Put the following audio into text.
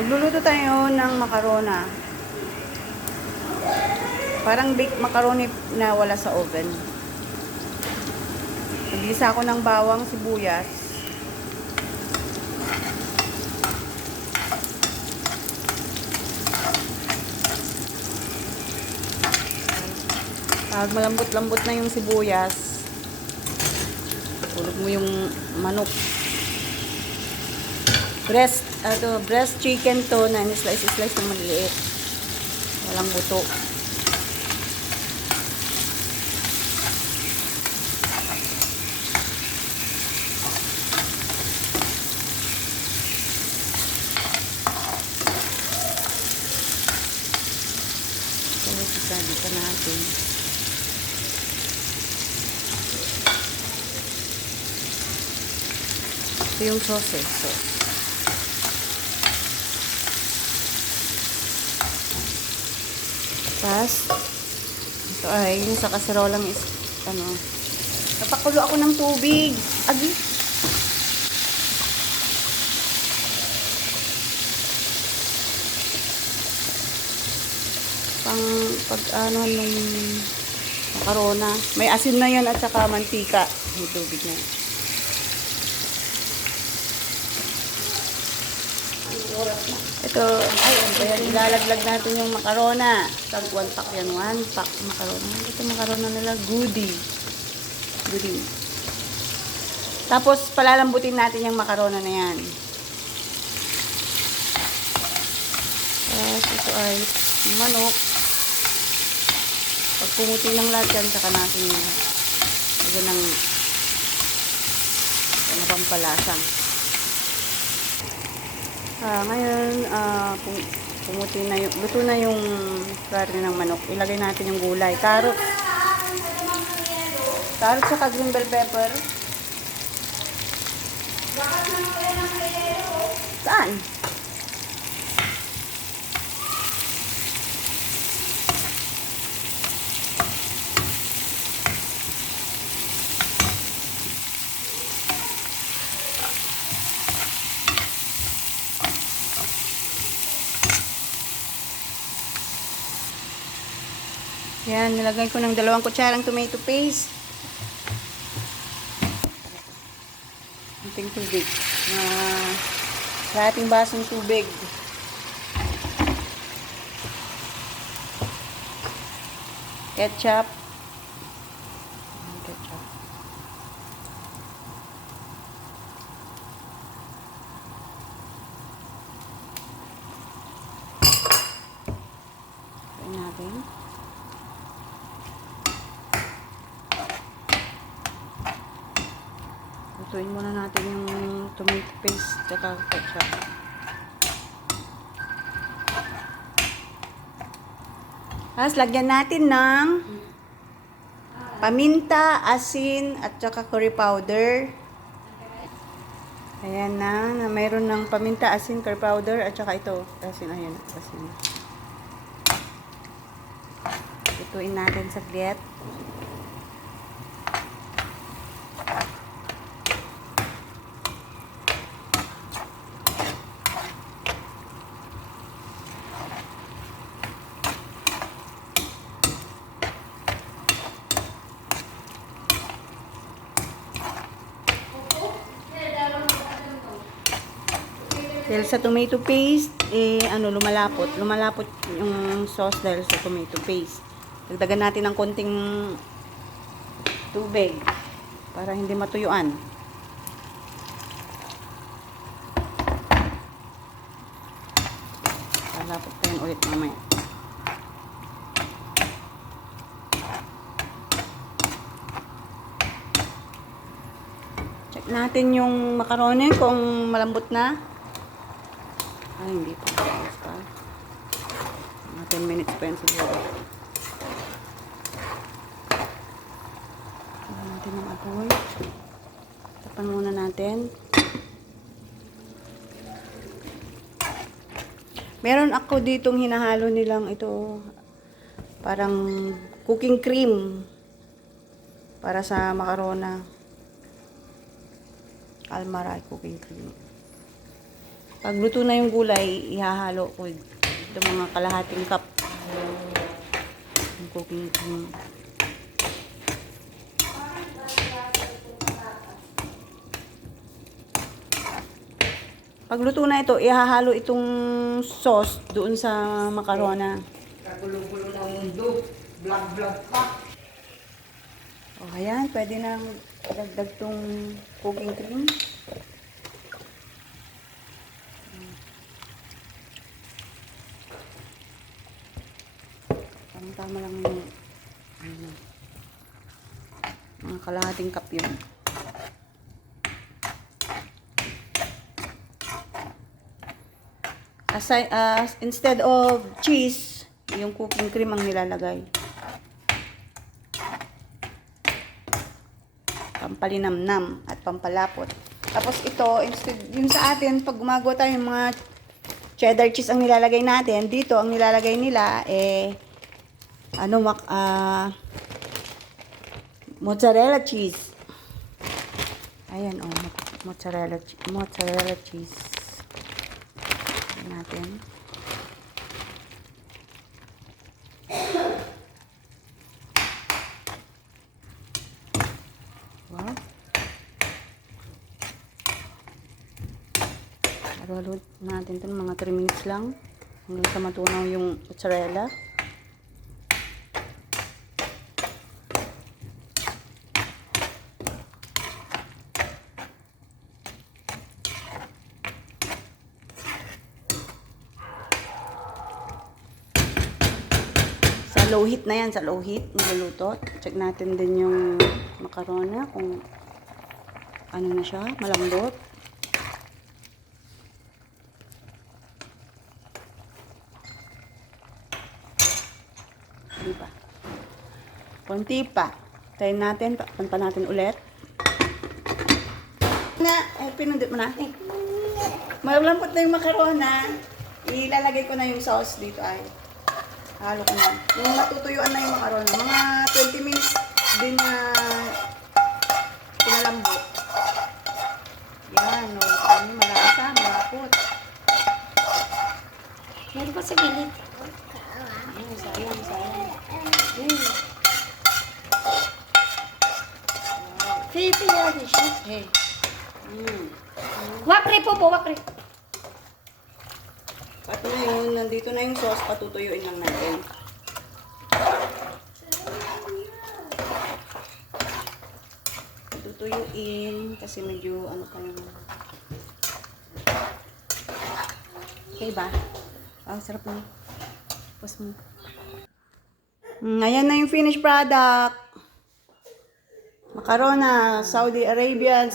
Magluluto tayo ng makarona. Parang baked macaroni na wala sa oven. Naglisa ako ng bawang, sibuyas. Pag malambot-lambot na yung sibuyas, hulog mo yung manok. Breast chicken to na slice ng maliit. Walang buto. So, dito natin. Ito yung sauce. So, tapos, ito ay, yung sa kaserolang is, napakulo ako ng tubig. Agi. Nung makarona. May asin na yan at saka mantika. Yung tubig na yan. Ito, ayan, ilalaglag natin yung makarona. Tag 1 pack yan, 1 pack makarona. Ito makarona nila, goodie. Tapos, palalambutin natin yung makarona na yan. Tapos, ito ay manok. Pag pumuti ng lahat yan, saka natin lagyan ng pampalasang. Ngayon, pumuti na yung, luto na yung karne ng manok. Ilagay natin yung gulay. Carrot saka green bell pepper. Saan? Yan, nilagay ko ng 2 kutsarang tomato paste. Kunting tubig. Kalahating basong tubig. Ketchup. Kain natin. Lutuin muna natin yung tomato paste at ketchup. Tapos, lagyan natin ng paminta, asin, at saka curry powder. Ayan na mayroon ng paminta, asin, curry powder, at saka ito, asin, ayan, asin. Lutuin natin saglit. Dahil sa tomato paste, lumalapot yung sauce dahil sa tomato paste. Dagdagan natin ng konting tubig para hindi matuyuan. Lalapot pa yun ulit mamaya. Check natin yung macaroni kung malambot na. Ay, hindi pa. Mga 10 minutes pa yan siguro. Tapan natin ang apoy. Tapan muna natin. Meron ako ditong hinahalo nilang ito. Parang cooking cream. Para sa macarona. Almaray cooking cream. Pag luto na yung gulay, ihahalo ko ito mga kalahating cup. Yung cooking cream. Pag luto na ito, ihahalo itong sauce doon sa macarona. Kagulo-gulo ng mundo. Vlog-vlog pa. O, ayan. Pwede nang dagdag tong cooking cream. Tama lang yung mga kalahating cup yun. Instead of cheese, yung cooking cream ang nilalagay. Pampalinamnam at pampalapot. Tapos ito, instead, yung sa atin, pag gumagawa tayo ng mga cheddar cheese ang nilalagay natin, dito ang nilalagay nila, mozzarella cheese. Ayan, mozzarella cheese. Ayan natin. Wow. Halo-halo natin ito mga 3 minutes lang hanggang sa matunaw yung mozzarella. Sa low heat na yan, sa low heat niluluto. Check natin din yung macarona kung ano na siya, malambot. Hindi pa. Konti pa. Tayin natin, takpan pa natin ulit. Pinundit mo na. Malambot na yung macarona. Ilalagay ko na yung sauce dito ay. Halo ko na. Yung matutuyuan na yung macarona. Mga 20 minutes din na pinalambot. Yan, no. Ano, malasa, malapot. Meron pa sa gilid. Sayang. Pipi yan siya. Hey. Wakre po, wakre. At ngayon, nandito na yung sauce, patutuyuin lang natin. Patutuyuin, kasi medyo ano pa yung... Okay ba? Sarap na. Tapos mo. Ayan na yung finished product. Macarona, Saudi Arabian